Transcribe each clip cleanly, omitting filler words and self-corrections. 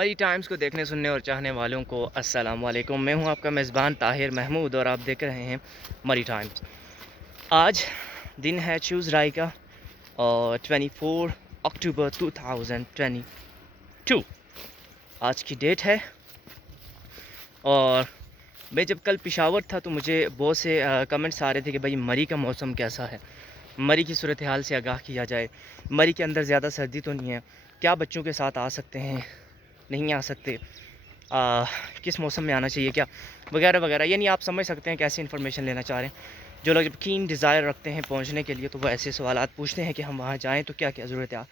मरी टाइम्स को देखने सुनने और चाहने वालों को अस्सलाम वालेकुम। मैं हूं आपका मेज़बान ताहिर महमूद और आप देख रहे हैं मरी टाइम्स। आज दिन है ट्यूसडे का और 24 अक्टूबर 2022 आज की डेट है। और मैं जब कल पेशावर था तो मुझे बहुत से कमेंट्स आ रहे थे कि भाई मरी का मौसम कैसा है, मरी की सूरत हाल से आगाह किया जाए, मरी के अंदर ज़्यादा सर्दी तो नहीं है, क्या बच्चों के साथ आ सकते हैं, नहीं आ सकते, किस मौसम में आना चाहिए, क्या वगैरह वगैरह। यानी आप समझ सकते हैं कैसी इन्फॉर्मेशन लेना चाह रहे हैं। जो लोग जब कीन डिज़ायर रखते हैं पहुंचने के लिए तो वो ऐसे सवालात पूछते हैं कि हम वहाँ जाएं तो क्या क्या ज़रूरत है,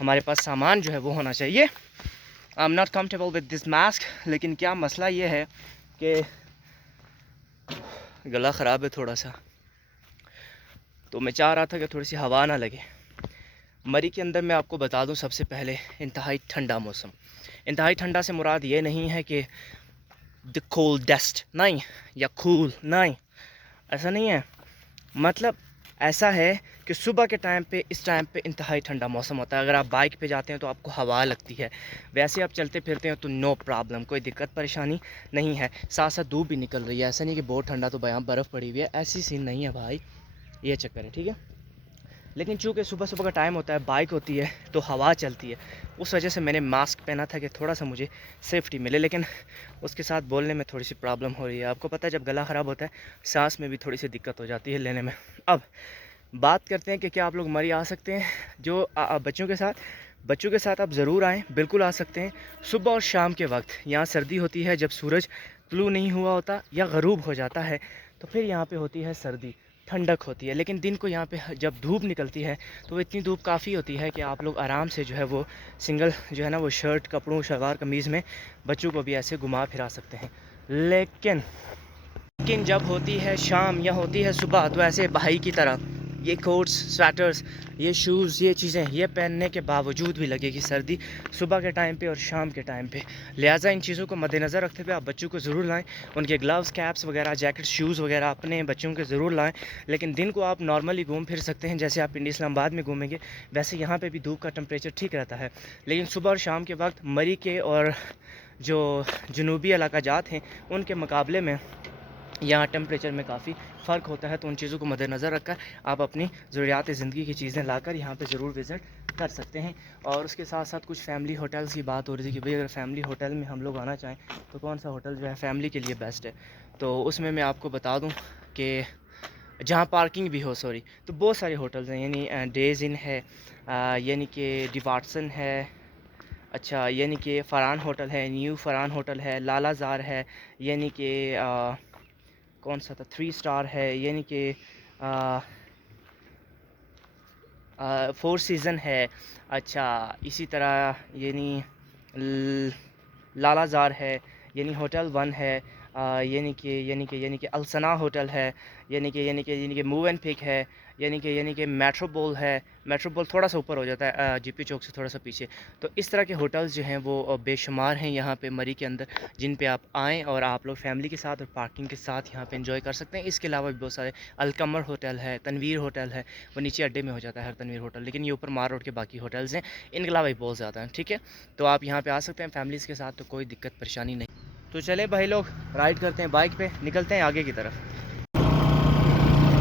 हमारे पास सामान जो है वो होना चाहिए। I am not comfortable with this mask, लेकिन क्या मसला ये है कि गला ख़राब है थोड़ा सा, तो मैं चाह रहा था कि थोड़ी सी हवा ना लगे। मरी के अंदर मैं आपको बता दूं, सबसे पहले इंतहाई ठंडा मौसम। इंतहाई ठंडा से मुराद ये नहीं है कि द कोल्डेस्ट, नहीं, या कूल, नहीं, ऐसा नहीं है। मतलब ऐसा है कि सुबह के टाइम पे, इस टाइम पे इंतहाई ठंडा मौसम होता है। अगर आप बाइक पे जाते हैं तो आपको हवा लगती है, वैसे आप चलते फिरते हैं तो नो प्रॉब्लम, कोई दिक्कत परेशानी नहीं है। साथ साथ धूप भी निकल रही है, ऐसा नहीं कि बहुत ठंडा तो यहाँ बर्फ़ पड़ी हुई है, ऐसी सीन नहीं है भाई, ये चक्कर है, ठीक है। लेकिन चूँकि सुबह सुबह का टाइम होता है, बाइक होती है तो हवा चलती है, उस वजह से मैंने मास्क पहना था कि थोड़ा सा मुझे सेफ्टी मिले। लेकिन उसके साथ बोलने में थोड़ी सी प्रॉब्लम हो रही है। आपको पता है जब गला ख़राब होता है सांस में भी थोड़ी सी दिक्कत हो जाती है लेने में। अब बात करते हैं कि क्या आप लोग मरी आ सकते हैं। जो बच्चों के साथ आप ज़रूर आएँ, बिल्कुल आ सकते हैं। सुबह और शाम के वक्त यहाँ सर्दी होती है, जब सूरज तुलू नहीं हुआ होता या गरूब हो जाता है तो फिर यहाँ पे होती है सर्दी, ठंडक होती है। लेकिन दिन को यहाँ पे जब धूप निकलती है तो वो इतनी धूप काफ़ी होती है कि आप लोग आराम से जो है वो सिंगल जो है ना वो शर्ट, कपड़ों, शलवार कमीज़ में बच्चों को भी ऐसे घुमा फिरा सकते हैं। लेकिन जब होती है शाम या होती है सुबह तो ऐसे भाई की तरह ये कोट्स, स्वेटर्स, ये शूज़, ये चीज़ें ये पहनने के बावजूद भी लगेगी सर्दी सुबह के टाइम पे और शाम के टाइम पे। लिहाजा इन चीज़ों को मद्देनज़र रखते हुए आप बच्चों को ज़रूर लाएं। उनके ग्लव्स, कैप्स वगैरह, जैकेट, शूज़ वगैरह अपने बच्चों के ज़रूर लाएं। लेकिन दिन को आप नॉर्मली घूम फिर सकते हैं, जैसे आप इंडिया इस्लामाबाद में घूमेंगे वैसे यहाँ पर भी धूप का टेम्परेचर ठीक रहता है। लेकिन सुबह और शाम के वक्त मरी के और जो जनूबी इलाका जात हैं उनके मुकाबले में यहाँ टेम्परेचर में काफ़ी फ़र्क होता है। तो उन चीज़ों को मद्देनज़र रखकर आप अपनी ज़रूरियात ज़िंदगी की चीज़ें लाकर यहाँ पे ज़रूर विज़िट कर सकते हैं। और उसके साथ साथ कुछ फैमिली होटल्स की बात हो रही थी कि भाई अगर फैमिली होटल में हम लोग आना चाहें तो कौन सा होटल जो है फैमिली के लिए बेस्ट है। तो उसमें मैं आपको बता दूँ कि जहाँ पार्किंग भी हो, सॉरी, तो बहुत सारे होटल्स हैं। यानी डेज़ इन है, यानी कि डिवाटसन है, अच्छा, यानी कि फ़रहान होटल है, न्यू फ़रहान होटल है, लालाज़ार है, यानी कि कौन सा था, 3 स्टार है, यानी कि फोर सीज़न है। अच्छा, इसी तरह यानी लालाज़ार है, यानी होटल 1 है, यानी कि अल्सना होटल है, यानी कि मूव एंड पिक है, यानी कि मेट्रोपोल है। मेट्रोपोल थोड़ा सा ऊपर हो जाता है जीपी चौक से थोड़ा सा पीछे। तो इस तरह के होटल्स जो हैं वो बेशुमार हैं यहाँ पे मरी के अंदर, जिन पे आप आएँ और आप लोग फैमिली के साथ और पार्किंग के साथ यहाँ पे एंजॉय कर सकते हैं। इसके अलावा भी बहुत सारे, अलकमर होटल है, तनवीर होटल है, वो नीचे अड्डे में हो जाता है हर तनवीर होटल, लेकिन ये ऊपर मार रोड के बाकी होटल्स हैं। इनके अलावा भी बहुत ज़्यादा हैं, ठीक है। तो आप यहाँ पे आ सकते हैं फैमिलीज़ के साथ, तो कोई दिक्कत परेशानी नहीं। तो चले भाई लोग राइड करते हैं, बाइक पे निकलते हैं आगे की तरफ।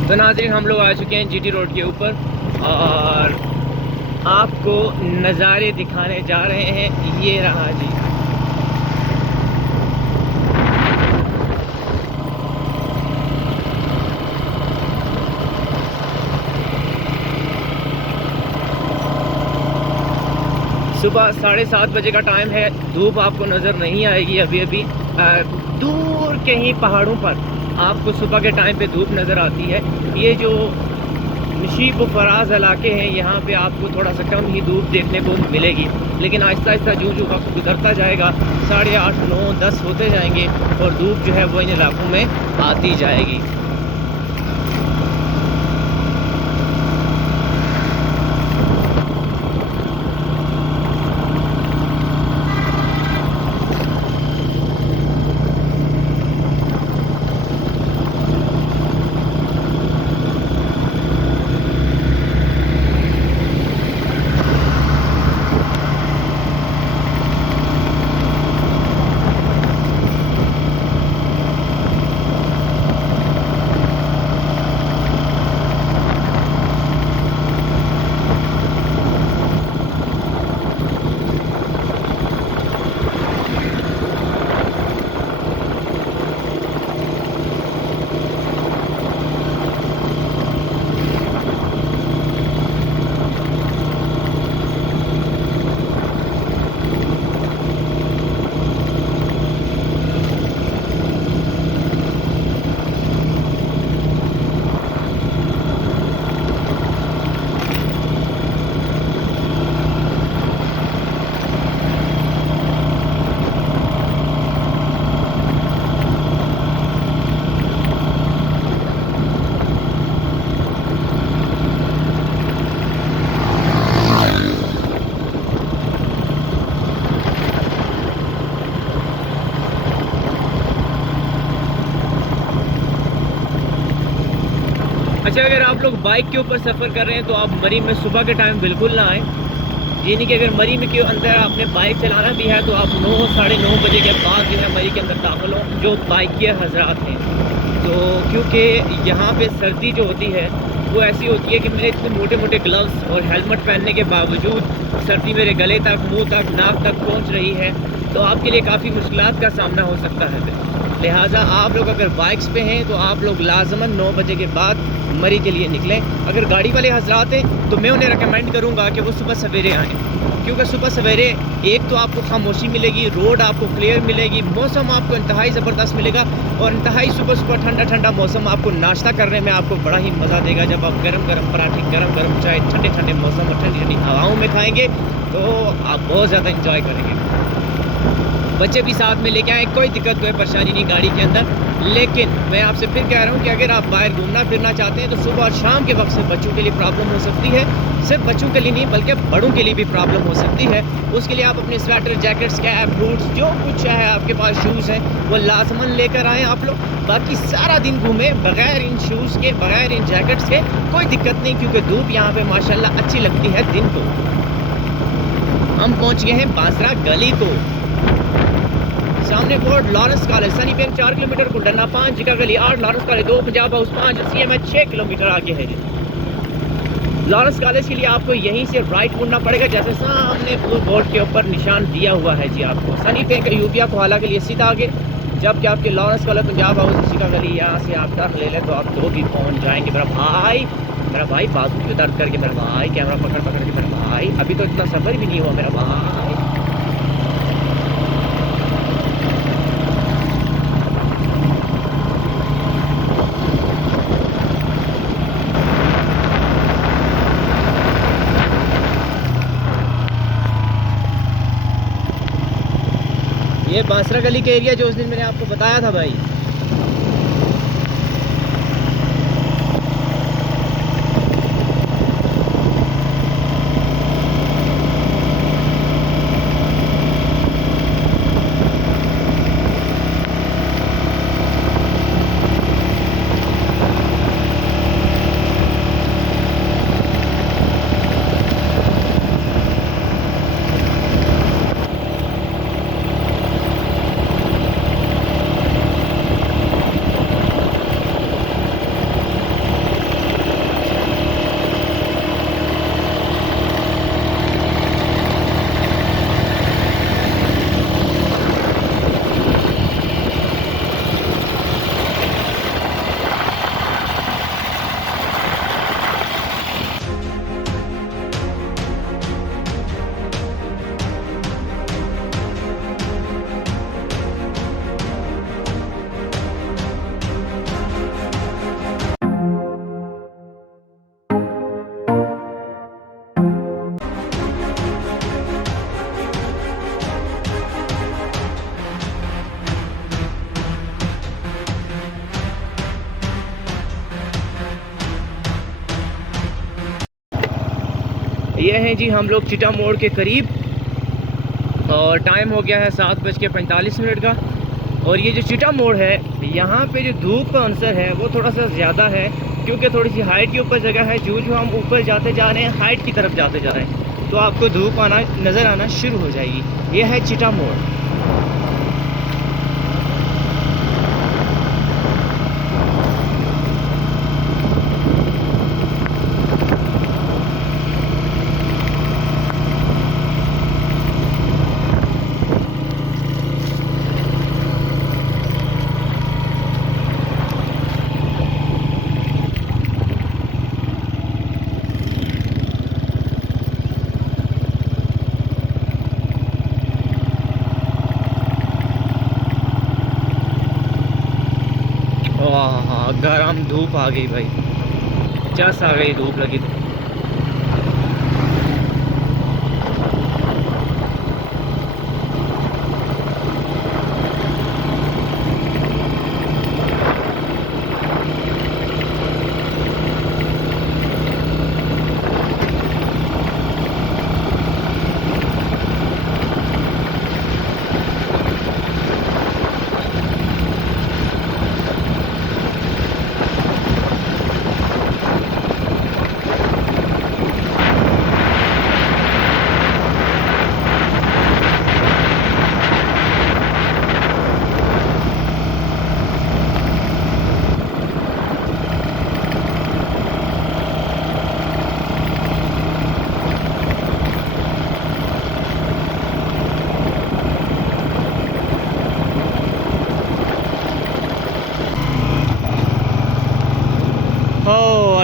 तो नाज़रीन, हम लोग आ चुके हैं जीटी रोड के ऊपर और आपको नज़ारे दिखाने जा रहे हैं। ये रहा जी, सुबह 7:30 बजे का टाइम है। धूप आपको नज़र नहीं आएगी अभी अभी। दूर कहीं पहाड़ों पर आपको सुबह के टाइम पे धूप नज़र आती है। ये जो नशीब व फराज इलाके हैं यहाँ पे आपको थोड़ा सा कम ही धूप देखने को मिलेगी, लेकिन आहिस्ता आहिस्ता जो जो वक्त गुजरता जाएगा 8:30, 9, 10 होते जाएंगे और धूप जो है वो इन इलाकों में आती जाएगी। अच्छा, अगर आप लोग बाइक के ऊपर सफ़र कर रहे हैं तो आप मरी में सुबह के टाइम बिल्कुल ना आएँ। ये नहीं कि अगर मरी में के अंदर आपने बाइक चलाना भी है तो आप 9 साढ़े 9 बजे के बाद जो है मरी के अंदर दाखिल हो, जो बाइकियर हजरात हैं। तो क्योंकि यहाँ पे सर्दी जो होती है वो ऐसी होती है कि मेरे इतने मोटे मोटे ग्लव्स और हेलमेट पहनने के बावजूद सर्दी मेरे गले तक, मुंह तक, नाक तक पहुँच रही है, तो आपके लिए काफ़ी मुश्किलात का सामना हो सकता है। लिहाजा आप लोग अगर बाइक्स पे हैं तो आप लोग लाजमन 9 बजे के बाद मरी के लिए निकलें। अगर गाड़ी वाले हजरात हैं तो मैं उन्हें रिकमेंड करूँगा कि वो सुबह सवेरे आएँ, क्योंकि सुबह सवेरे एक तो आपको खामोशी मिलेगी, रोड आपको क्लियर मिलेगी, मौसम आपको इंतहाई ज़बरदस्त मिलेगा और इंतहाई सुबह सुबह ठंडा ठंडा मौसम आपको नाश्ता करने में आपको बड़ा ही मज़ा देगा। जब आप गरम गरम पराठे, गरम गरम चाय, ठंडे ठंडे मौसम और ठंडी ठंडी हवाओं में खाएँगे तो आप बहुत ज़्यादा इंजॉय करेंगे। बच्चे भी साथ में लेके आए, कोई दिक्कत कोई परेशानी नहीं गाड़ी के अंदर। लेकिन मैं आपसे फिर कह रहा हूँ कि अगर आप बाहर घूमना फिरना चाहते हैं तो सुबह और शाम के वक्त से बच्चों के लिए प्रॉब्लम हो सकती है। सिर्फ बच्चों के लिए नहीं बल्कि बड़ों के लिए भी प्रॉब्लम हो सकती है। उसके लिए आप अपने स्वेटर, जैकेट्स, कैप, बूट्स, जो कुछ है आपके पास, शूज़ हैं, वो लाजमन लेकर आएँ आप लोग। बाकी सारा दिन घूमें बग़ैर इन शूज़ के, बग़ैर इन जैकेट्स के, कोई दिक्कत नहीं, क्योंकि धूप यहाँ पर माशाल्लाह अच्छी लगती है दिन को। हम पहुँच गए हैं बांसरा गली को। सामने board Lawrence College, Sunny Bank 4 kilometre, गुडन्ना 5, Jhika Gali 8, Lawrence College 2, Punjab House 5, CMH 6 kilometre आगे है। लॉरेंस कॉलेज के लिए आपको यहीं से राइट मुड़ना पड़ेगा, जैसे सामने बोर्ड के ऊपर निशान दिया हुआ है जी आपको। सनी बैंक यूबिया कोहाला के लिए सीधा आगे, जबकि आपके लॉरेंस कॉलेज, पंजाब हाउस, जिका गली, यहाँ से आप टर्न ले लें तो आप तो भी पहुँच जाएंगे। मेरा भाई बाजू क्यों दर्द करके, मेरा भाई कैमरा पकड़ पकड़ के, मेरा भाई अभी तो इतना सफ़र भी नहीं हुआ मेरा भाई। ये बांसरा गली का एरिया जो उस दिन मैंने आपको बताया था भाई। ये हैं जी हम लोग चिटा मोड़ के करीब और टाइम हो गया है 7:45 का। और ये जो चिटा मोड़ है यहाँ पे जो धूप का अंसर है वो थोड़ा सा ज़्यादा है, क्योंकि थोड़ी सी हाइट के ऊपर जगह है। जो जो हम ऊपर जाते जा रहे हैं, हाइट की तरफ जाते जा रहे हैं, तो आपको धूप आना नज़र आना शुरू हो जाएगी। ये है चिटा मोड़। हाँ, गरम धूप आ गई भाई, चस आ गई, धूप लगी।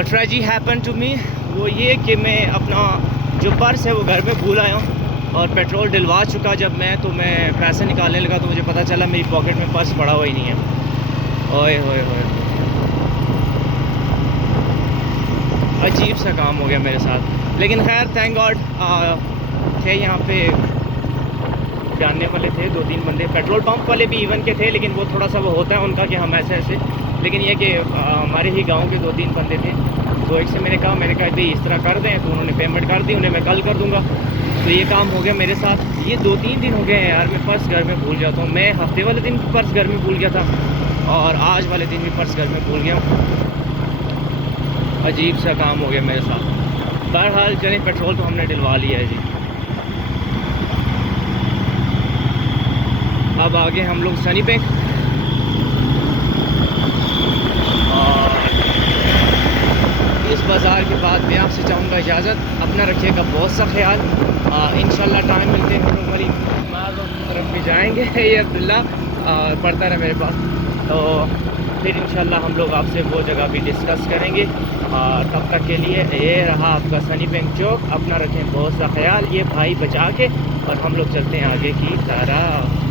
ट्रेजेडी हैपन टू मी, वो ये कि मैं अपना जो पर्स है वो घर में भूल आया हूँ और पेट्रोल डलवा चुका जब मैं, तो मैं पैसे निकालने लगा तो मुझे पता चला मेरी पॉकेट में पर्स पड़ा हुआ ही नहीं है। ओए होए होए, अजीब सा काम हो गया मेरे साथ। लेकिन खैर थैंक गॉड थे यहाँ पे जानने वाले थे 2-3 बंदे, पेट्रोल पंप वाले भी इवन के थे, लेकिन वो थोड़ा सा वो होता है उनका कि हम ऐसे ऐसे, लेकिन ये कि हमारे ही गांव के 2-3 बंदे थे। तो एक से मैंने कहा भाई इस तरह कर दें, तो उन्होंने पेमेंट कर दी, उन्हें मैं कल कर दूँगा। तो ये काम हो गया मेरे साथ। ये 2-3 दिन हो गए हैं यार, मैं पर्स घर में भूल जाता हूँ। मैं हफ्ते वाले दिन पर्स घर में भूल गया था और आज वाले दिन भी पर्स घर में भूल गया हूँ। अजीब सा काम हो गया मेरे साथ। बहरहाल चलें, पेट्रोल तो हमने डलवा लिया है जी। अब आगे हम लोग सनी बैंक, और इस बाज़ार के बाद मैं आपसे चाहूँगा इजाज़त। अपना रखिएगा बहुत सा ख्याल। इंशाल्लाह टाइम मिलते हैं हम लोग वाली तरफ भी जाएंगे। ये अब्दुल्ला पढ़ता रहा मेरे पास, तो फिर इंशाल्लाह हम लोग आपसे वो जगह भी डिस्कस करेंगे। तब तक के लिए ये रहा आपका सनी बैंक चौक। अपना रखें बहुत सा ख्याल, ये भाई बचा के, और हम लोग चलते हैं आगे की तरफ।